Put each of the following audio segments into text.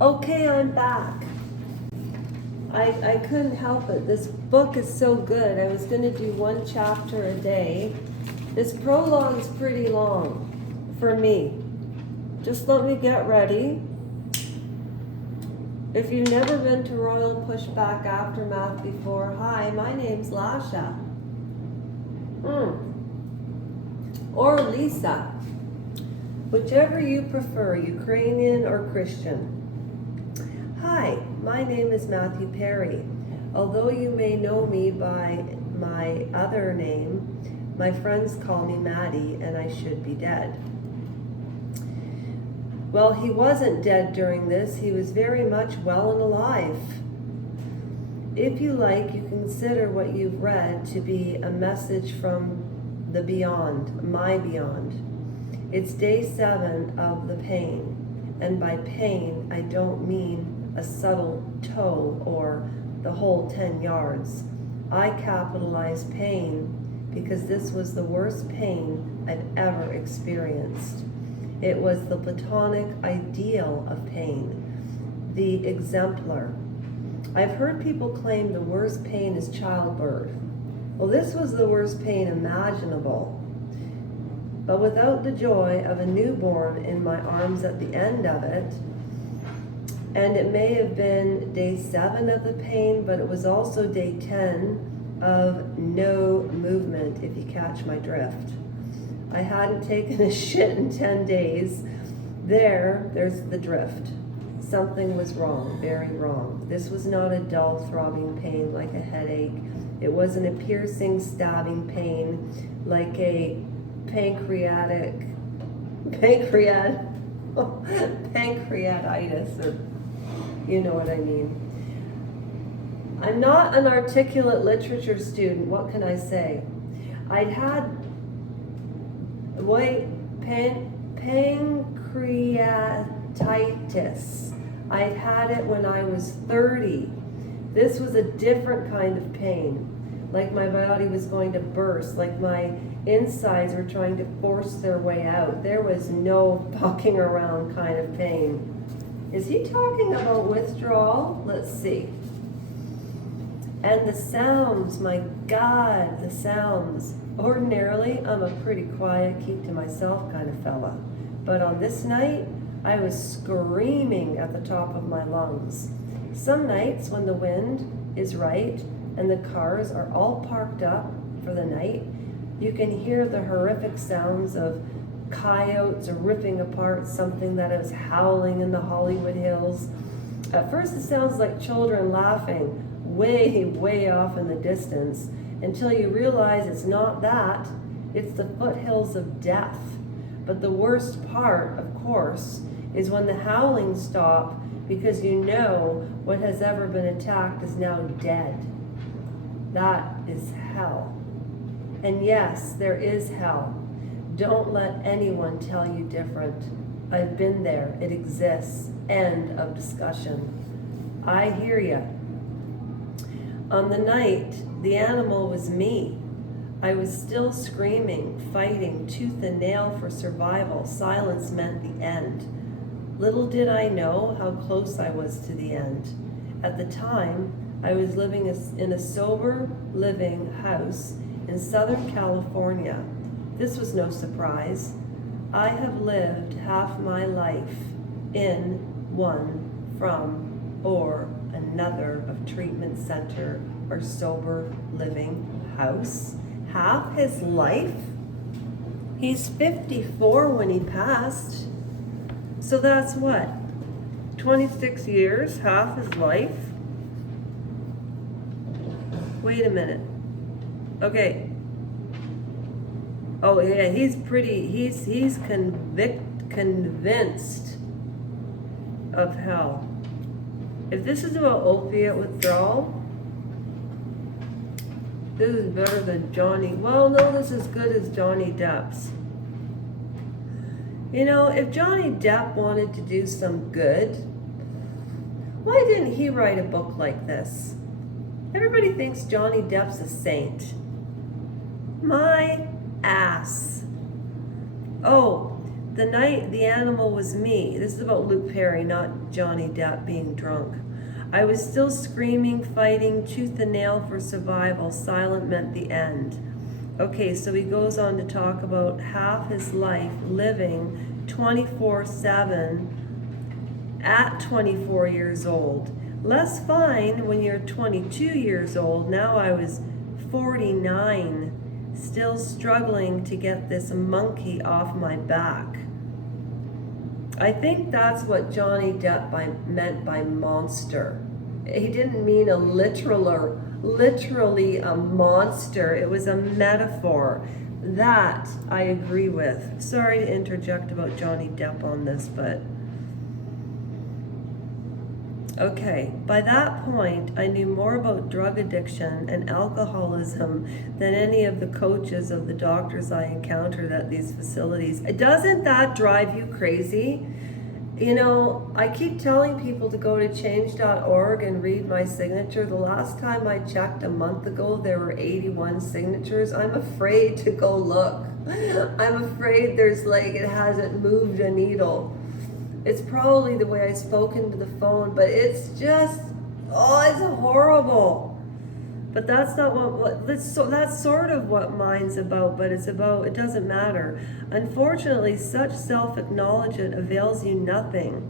Okay, I'm back. I couldn't help it. This book is so good. I was going to do one chapter a day. This prologue is pretty long for me. Just let me get ready. If you've never been to Royal Pushback Aftermath before, hi, my name's Lasha. Or Lisa. Whichever you prefer, Ukrainian or Christian. Hi, my name is Matthew Perry. Although you may know me by my other name, my friends call me Maddie, and I should be dead. Well, he wasn't dead during this. He was very much well and alive. If you like, you consider what you've read to be a message from the beyond, my beyond. It's day 7 of the pain, and by pain, I don't mean a subtle toe or the whole 10 yards. I capitalize pain because this was the worst pain I've ever experienced. It was the platonic ideal of pain, the exemplar. I've heard people claim the worst pain is childbirth. Well, this was the worst pain imaginable. But without the joy of a newborn in my arms at the end of it, and it may have been day 7 of the pain, but it was also day 10 of no movement, if you catch my drift. I hadn't taken a shit in 10 days. There's the drift. Something was wrong, very wrong. This was not a dull, throbbing pain like a headache. It wasn't a piercing, stabbing pain like a pancreatitis, or you know what I mean. I'm not an articulate literature student. What can I say? I'd had pancreatitis. I'd had it when I was 30. This was a different kind of pain. Like my body was going to burst, like my insides were trying to force their way out. There was no fucking around kind of pain. Is he talking about withdrawal? Let's see. And the sounds, my God, the sounds. Ordinarily, I'm a pretty quiet, keep to myself kind of fella. But on this night, I was screaming at the top of my lungs. Some nights when the wind is right and the cars are all parked up for the night, you can hear the horrific sounds of coyotes ripping apart something that is howling in the Hollywood Hills. At first it sounds like children laughing way, way off in the distance, until you realize it's not that, it's the foothills of death. But the worst part, of course, is when the howling stops because you know what has ever been attacked is now dead. That is hell. And yes, there is hell. Don't let anyone tell you different. I've been there. It exists. End of discussion. I hear you. On the night, the animal was me. I was still screaming, fighting, tooth and nail for survival. Silence meant the end. Little did I know how close I was to the end. At the time, I was living in a sober living house in Southern California. This was no surprise. I have lived half my life in one, from, or another of treatment center or sober living house. Half his life? He's 54 when he passed. So that's what? 26 years, half his life? Wait a minute. Okay. Oh yeah, he's convinced of hell. If this is about opiate withdrawal, this is better than Johnny. Well, no, this is as good as Johnny Depp's. You know, if Johnny Depp wanted to do some good, why didn't he write a book like this? Everybody thinks Johnny Depp's a saint. My ass. Oh, The night the animal was me. This is about Luke Perry, not Johnny Depp being drunk. I was still screaming, fighting, tooth and nail for survival. Silent meant the end. Okay, so he goes on to talk about half his life living 24/7 at 24 years old. Less fine when you're 22 years old. Now I was 49, still struggling to get this monkey off my back. I think that's what Johnny Depp meant by monster. He didn't mean literally a monster. It was a metaphor. That I agree with. Sorry to interject about Johnny Depp on this, but okay, by that point, I knew more about drug addiction and alcoholism than any of the coaches of the doctors I encountered at these facilities. Doesn't that drive you crazy? You know, I keep telling people to go to change.org and read my signature. The last time I checked a month ago, there were 81 signatures. I'm afraid to go look. I'm afraid it hasn't moved a needle. It's probably the way I spoke into the phone, but it's just, it's horrible. But that's not that's sort of what mine's about, but it doesn't matter. Unfortunately, such self-acknowledgement avails you nothing.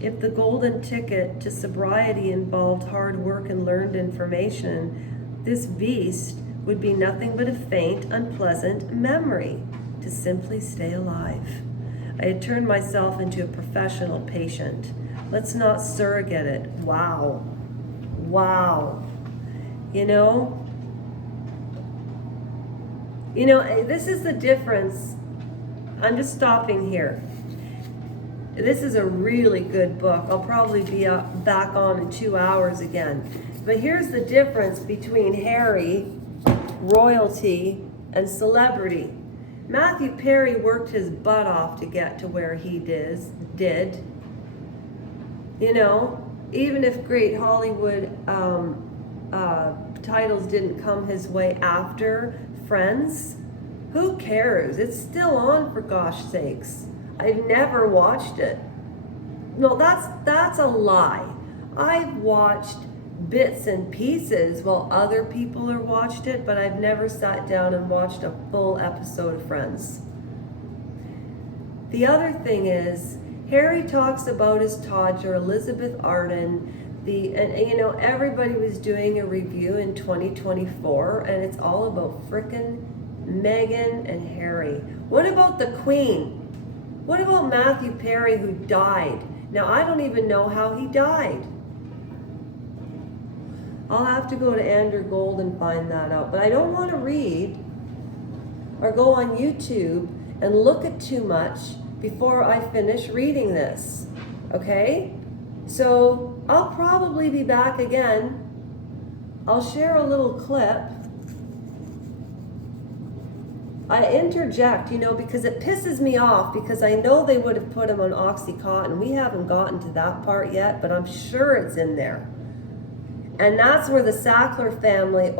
If the golden ticket to sobriety involved hard work and learned information, this beast would be nothing but a faint, unpleasant memory to simply stay alive. I had turned myself into a professional patient. Let's not surrogate it. Wow. You know, this is the difference. I'm just stopping here. This is a really good book. I'll probably be back on in 2 hours again. But here's the difference between Harry, royalty, and celebrity. Matthew Perry worked his butt off to get to where he did. You know, even if great Hollywood titles didn't come his way after Friends, who cares? It's still on, for gosh sakes. I've never watched it. No, that's a lie. I've watched bits and pieces while other people have watched it, but I've never sat down and watched a full episode of Friends. The other thing is, Harry talks about his Todger, Elizabeth Arden, everybody was doing a review in 2024, and it's all about frickin' Meghan and Harry. What about the Queen? What about Matthew Perry, who died? Now, I don't even know how he died. I'll have to go to Andrew Gold and find that out. But I don't want to read or go on YouTube and look at too much before I finish reading this. Okay? So I'll probably be back again. I'll share a little clip. I interject, because it pisses me off, because I know they would have put him on Oxycontin. We haven't gotten to that part yet, but I'm sure it's in there. And that's where the Sackler family,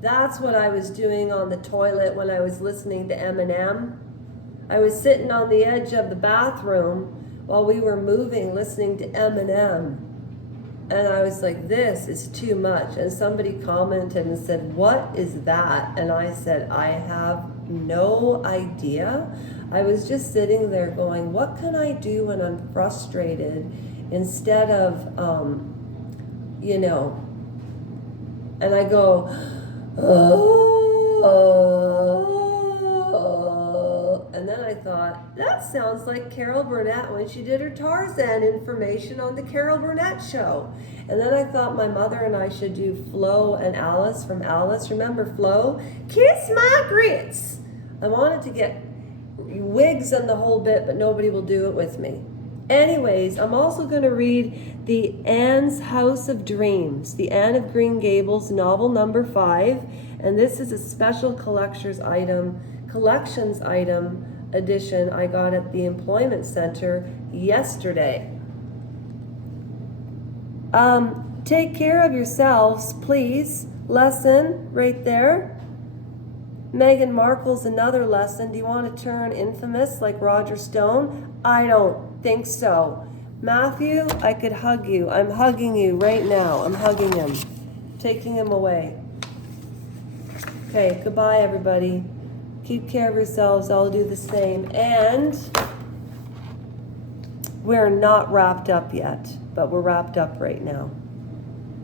that's what I was doing on the toilet when I was listening to Eminem. I was sitting on the edge of the bathroom while we were moving, listening to Eminem. And I was like, this is too much. And somebody commented and said, what is that? And I said, I have no idea. I was just sitting there going, what can I do when I'm frustrated? Instead of, and I go, and then I thought, that sounds like Carol Burnett when she did her Tarzan information on the Carol Burnett show. And then I thought my mother and I should do Flo and Alice from Alice. Remember Flo? Kiss my grits. I wanted to get wigs and the whole bit, but nobody will do it with me. Anyways, I'm also going to read the Anne's House of Dreams, the Anne of Green Gables novel number 5, and this is a special collections item edition I got at the Employment Center yesterday. Take care of yourselves, please. Lesson right there. Meghan Markle's another lesson. Do you want to turn infamous like Roger Stone? I don't think so. Matthew, I could hug you. I'm hugging you right now. I'm hugging him. Taking him away. Okay, goodbye everybody. Keep care of yourselves. I'll do the same. And we're not wrapped up yet, but we're wrapped up right now.